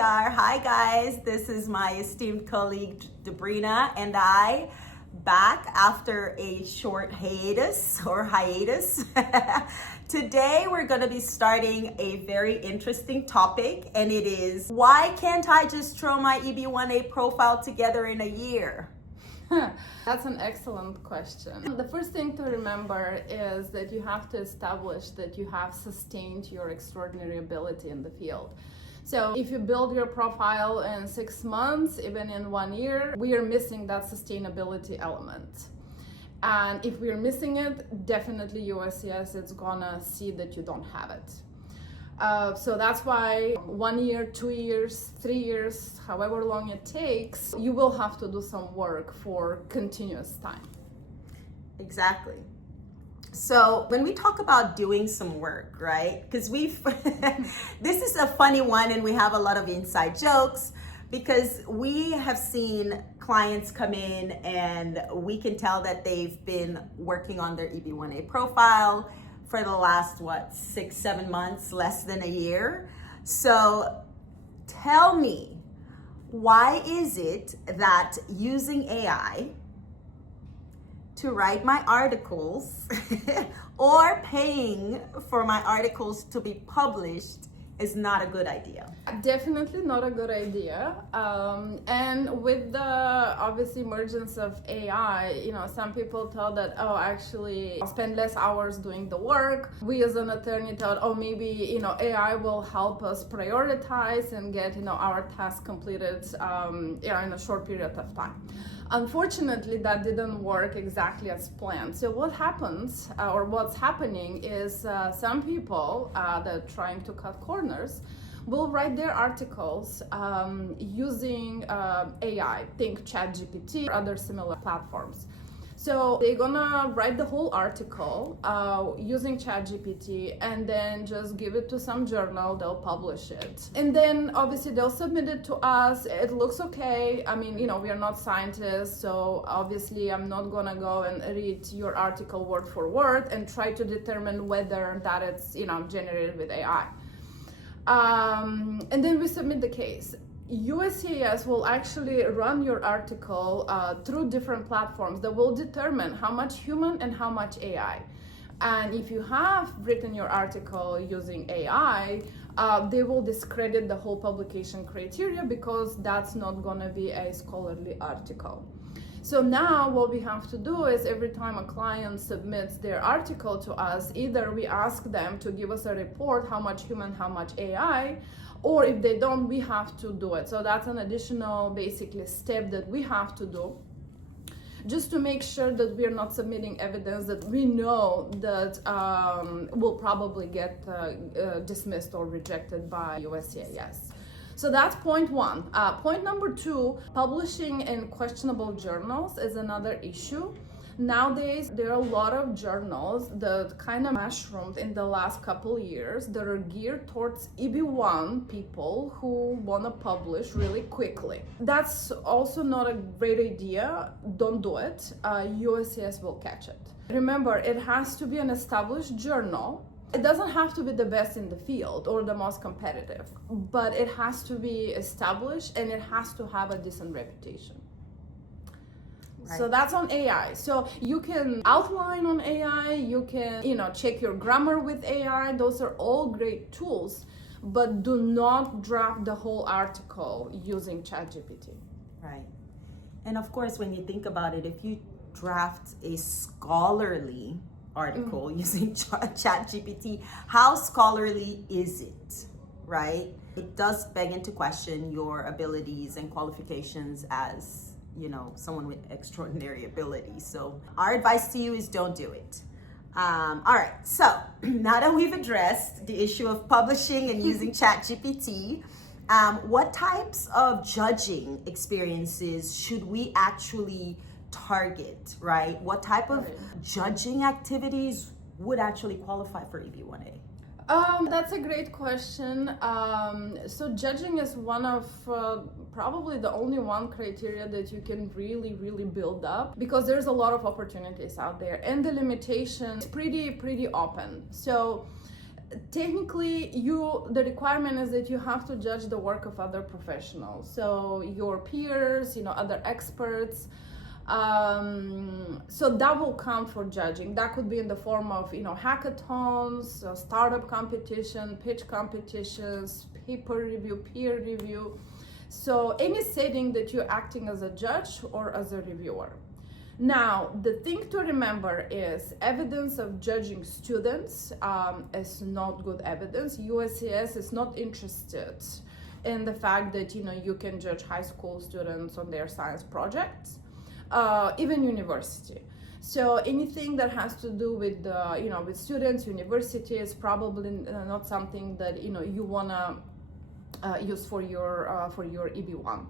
are. Hi guys, this is my esteemed colleague Dobrina and I, back after a short hiatus. Today we're going to be starting a very interesting topic, and it is, why can't I just throw my EB-1A profile together in a year? That's an excellent question. The first thing to remember is that you have to establish that you have sustained your extraordinary ability in the field. So if you build your profile in 6 months, even in 1 year, we are missing that sustainability element. And if we're missing it, definitely USCIS is gonna see that you don't have it. So that's why 1 year, 2 years, 3 years, however long it takes, you will have to do some work for continuous time. Exactly. So when we talk about doing some work, right? Because this is a funny one and we have a lot of inside jokes, because we have seen clients come in and we can tell that they've been working on their EB-1A profile for the last, 6-7 months, less than a year. So tell me, why is it that using AI to write my articles or paying for my articles to be published is not a good idea? Definitely not a good idea. And with the obvious emergence of AI, some people thought that, actually I'll spend less hours doing the work. We as an attorney thought, maybe, AI will help us prioritize and get, our tasks completed, in a short period of time. Unfortunately, that didn't work exactly as planned. So what happens, or what's happening is some people that are trying to cut corners will write their articles using AI, think ChatGPT or other similar platforms. So they're gonna write the whole article using ChatGPT and then just give it to some journal, they'll publish it. And then obviously they'll submit it to us, it looks okay. I mean, we are not scientists, so obviously I'm not gonna go and read your article word for word and try to determine whether that it's, generated with AI. And then we submit the case. USCIS will actually run your article through different platforms that will determine how much human and how much AI. And if you have written your article using AI, they will discredit the whole publication criteria because that's not going to be a scholarly article. So now what we have to do is every time a client submits their article to us, either we ask them to give us a report, how much human, how much AI, or if they don't, we have to do it. So that's an additional basically step that we have to do, just to make sure that we're not submitting evidence that we know that will probably get dismissed or rejected by USCIS. So that's point one. Point number two, publishing in questionable journals is another issue. Nowadays, there are a lot of journals that kind of mushroomed in the last couple years that are geared towards EB1 people who want to publish really quickly. That's also not a great idea. Don't do it. USCIS will catch it. Remember, it has to be an established journal. It doesn't have to be the best in the field or the most competitive, but it has to be established and it has to have a decent reputation. Right. So that's on AI. So you can outline on AI, you can, check your grammar with AI. Those are all great tools, but do not draft the whole article using ChatGPT. Right. And of course, when you think about it, if you draft a scholarly article using ChatGPT, how scholarly is it, right? It does beg into question your abilities and qualifications as, someone with extraordinary ability. So our advice to you is don't do it. All right, so now that we've addressed the issue of publishing and using ChatGPT, what types of judging experiences should we actually target, right? What type of judging activities would actually qualify for EB-1A? That's a great question. So judging is one of probably the only one criteria that you can really build up, because there's a lot of opportunities out there and the limitation is pretty open. So technically, the requirement is that you have to judge the work of other professionals, so your peers, other experts. So that will count for judging. That could be in the form of hackathons, startup competition, pitch competitions, paper review, peer review. So any setting that you're acting as a judge or as a reviewer. Now, the thing to remember is evidence of judging students is not good evidence. USCIS is not interested in the fact that you can judge high school students on their science projects, even university. So anything that has to do with with students, university is probably not something that you wanna use for your EB-1.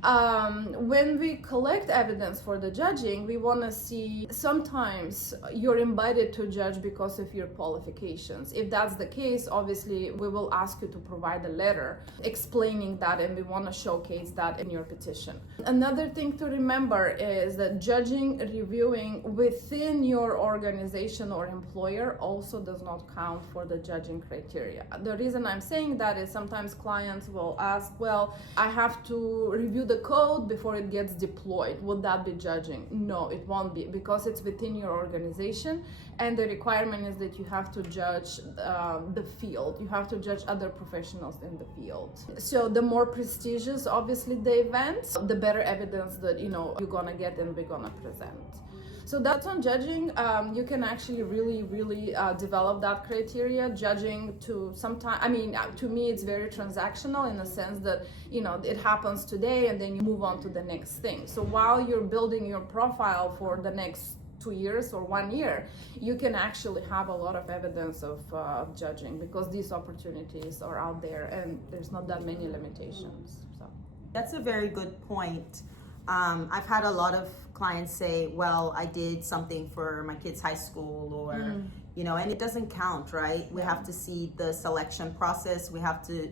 When we collect evidence for the judging, we want to see sometimes you're invited to judge because of your qualifications. If that's the case, obviously we will ask you to provide a letter explaining that, and we want to showcase that in your petition. Another thing to remember is that judging, reviewing within your organization or employer also does not count for the judging criteria. The reason I'm saying that is sometimes clients will ask, well, I have to review the code before it gets deployed. Would that be judging? No, it won't be, because it's within your organization, and the requirement is that you have to judge the field. You have to judge other professionals in the field. So the more prestigious, obviously, the event, the better evidence that you're gonna get and we're gonna present. So that's on judging. You can actually really develop that criteria. Judging to to me, it's very transactional in the sense that, it happens today and then you move on to the next thing. So while you're building your profile for the next 2 years or 1 year, you can actually have a lot of evidence of judging, because these opportunities are out there and there's not that many limitations. So that's a very good point. I've had a lot of clients say, well, I did something for my kid's high school, or, and it doesn't count, right? We have to see the selection process. We have to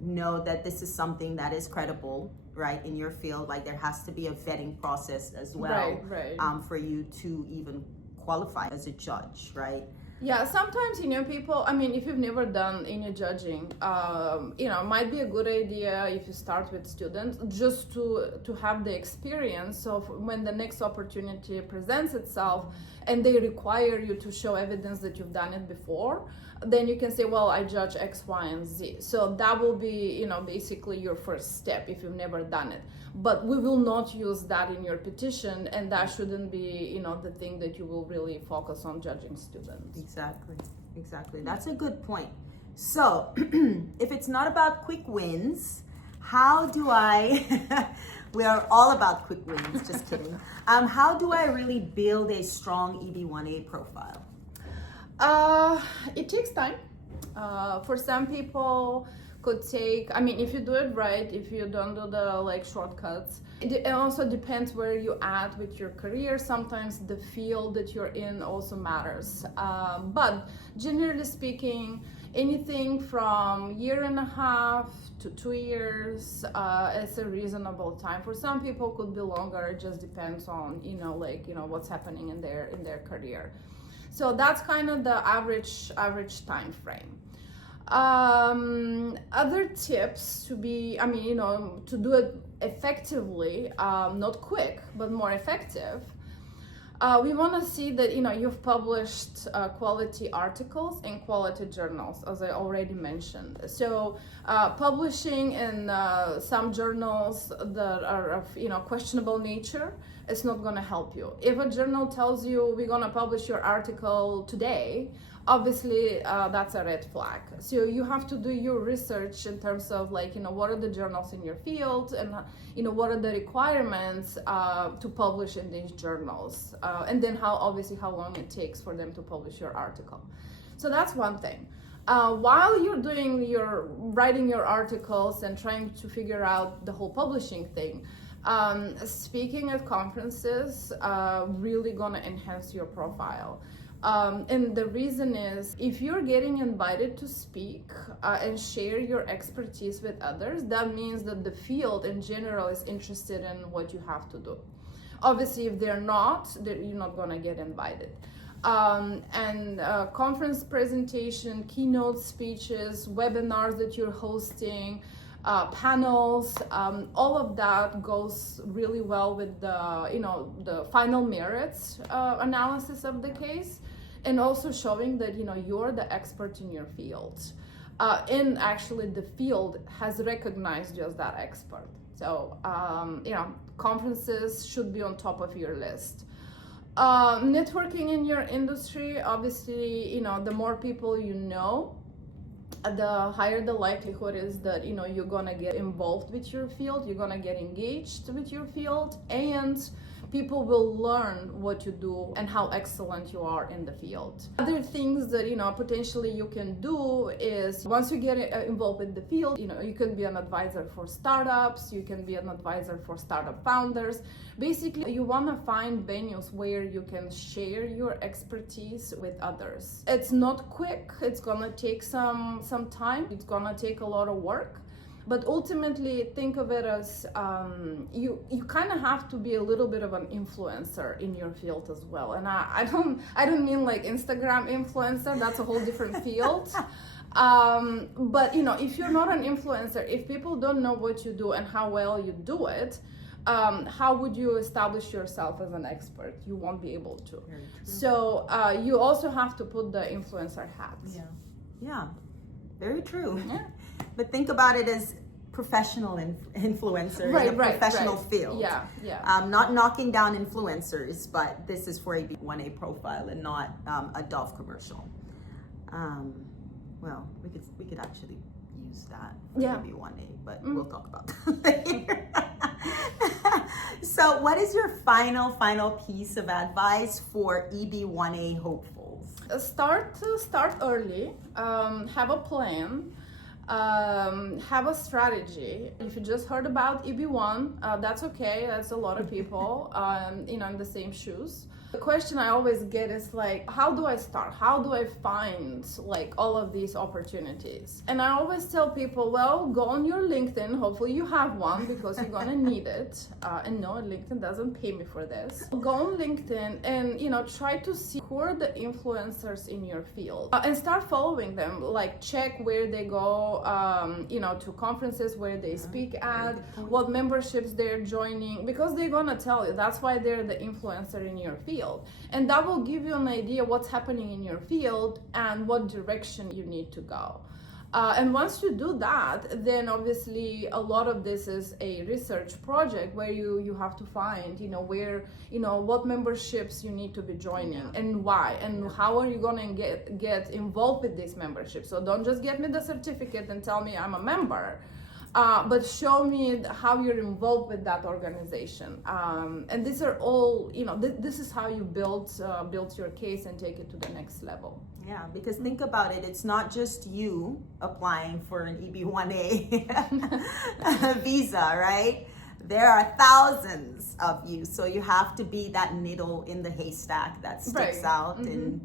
know that this is something that is credible, right, in your field. Like, there has to be a vetting process as well, right. For you to even qualify as a judge, right? Yeah, sometimes, people, if you've never done any judging, it might be a good idea if you start with students just to have the experience of when the next opportunity presents itself and they require you to show evidence that you've done it before, then you can say, well, I judge X, Y, and Z. So that will be, basically your first step if you've never done it. But we will not use that in your petition, and that shouldn't be, the thing that you will really focus on judging students. Exactly. That's a good point. So if it's not about quick wins, how do I, we are all about quick wins, just kidding. How do I really build a strong EB-1A profile? It takes time. For some people, could take, if you do it right, if you don't do the shortcuts. It also depends where you at with your career. Sometimes the field that you're in also matters. But generally speaking, anything from 1.5 to 2 years is a reasonable time. For some people, could be longer. It just depends on what's happening in their career. So that's kind of the average time frame. Other tips to be, to do it effectively, not quick, but more effective. We want to see that, you've published quality articles in quality journals, as I already mentioned. So publishing in some journals that are of, questionable nature, it's not going to help you. If a journal tells you we're going to publish your article today, obviously that's a red flag. So you have to do your research in terms of what are the journals in your field, and what are the requirements to publish in these journals, and then how long it takes for them to publish your article. So that's one thing. While you're writing your articles and trying to figure out the whole publishing thing, speaking at conferences really gonna enhance your profile. And the reason is, if you're getting invited to speak and share your expertise with others, that means that the field in general is interested in what you have to do. Obviously, if they're not, you're not gonna get invited. and conference presentation, keynote speeches, webinars that you're hosting, panels, all of that goes really well with the final merits analysis of the case, and also showing that you're the expert in your field. And actually the field has recognized you as that expert. So conferences should be on top of your list. Networking in your industry, obviously, the more people you know, the higher the likelihood is that you're gonna get involved with your field, you're gonna get engaged with your field, and people will learn what you do and how excellent you are in the field. Other things that potentially you can do is, once you get involved with the field, you can be an advisor for startups, you can be an advisor for startup founders. Basically, you want to find venues where you can share your expertise with others. It's not quick, it's gonna take some time, it's gonna take a lot of work. But ultimately, think of it as you kind of have to be a little bit of an influencer in your field as well. And I don't mean like Instagram influencer. That's a whole different field. But if you're not an influencer, if people don't know what you do and how well you do it, how would you establish yourself as an expert? You won't be able to. So you also have to put the influencer hat. Yeah, very true. Yeah. But think about it as professional influencer in a professional field. Yeah. Not knocking down influencers, but this is for EB-1A profile and not a Dove commercial. Well, we could actually use that for EB-1A, but we'll talk about that later. So what is your final piece of advice for EB-1A hopefuls? Start early, have a plan, have a strategy. If you just heard about EB-1, that's okay. That's a lot of people, in the same shoes. The question I always get is like, how do I start? How do I find like all of these opportunities? And I always tell people, well, go on your LinkedIn. Hopefully you have one because you're gonna need it. And no, LinkedIn doesn't pay me for this. Go on LinkedIn and try to see who are the influencers in your field and start following them. Like check where they go, to conferences where they speak at, what memberships they're joining, because they're gonna tell you. That's why they're the influencer in your field. And that will give you an idea what's happening in your field and what direction you need to go. And once you do that, then obviously a lot of this is a research project where you have to find, where, what memberships you need to be joining and why, and how are you going to get involved with these memberships. So don't just get me the certificate and tell me I'm a member. But show me how you're involved with that organization. And these are all, this is how you build your case and take it to the next level. Yeah, because think about it, it's not just you applying for an EB-1A visa, right? There are thousands of you, so you have to be that needle in the haystack that sticks out. And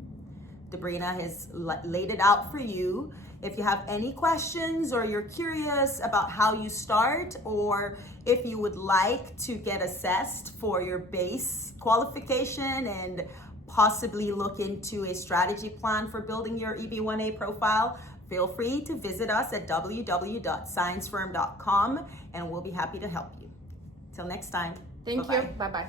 Dobrina has laid it out for you. If you have any questions or you're curious about how you start, or if you would like to get assessed for your base qualification and possibly look into a strategy plan for building your EB-1A profile, feel free to visit us at www.sciencefirm.com and we'll be happy to help you. Till next time. Thank you. Bye-bye.